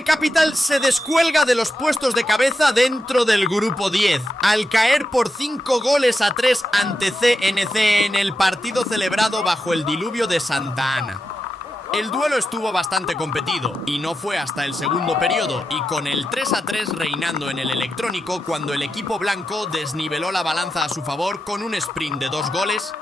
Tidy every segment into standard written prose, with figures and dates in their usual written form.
Visse Capital se descuelga de los puestos de cabeza dentro del grupo 10, al caer por 5-3 ante CNC en el partido celebrado bajo el diluvio de Santa Ana. El duelo estuvo bastante competido y no fue hasta el segundo periodo y con el 3-3 reinando en el electrónico cuando el equipo blanco desniveló la balanza a su favor con un sprint de 2 goles.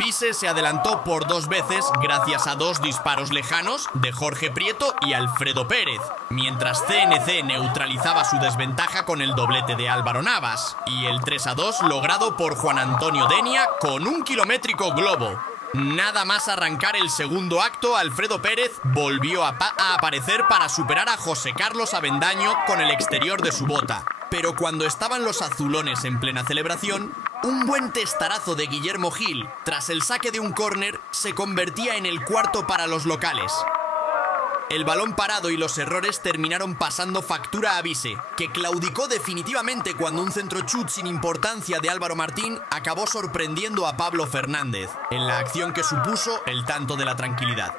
Visse se adelantó por 2 veces gracias a 2 disparos lejanos de Jorge Prieto y Alfredo Pérez, mientras CNC neutralizaba su desventaja con el doblete de Álvaro Navas y el 3-2 logrado por Juan Antonio Denia con un kilométrico globo. Nada más arrancar el segundo acto, Alfredo Pérez volvió a aparecer para superar a José Carlos Avendaño con el exterior de su bota. Pero cuando estaban los azulones en plena celebración, un buen testarazo de Guillermo Gil, tras el saque de un córner, se convertía en el cuarto para los locales. El balón parado y los errores terminaron pasando factura a Visse, que claudicó definitivamente cuando un centrochut sin importancia de Álvaro Martín acabó sorprendiendo a Pablo Fernández, en la acción que supuso el tanto de la tranquilidad.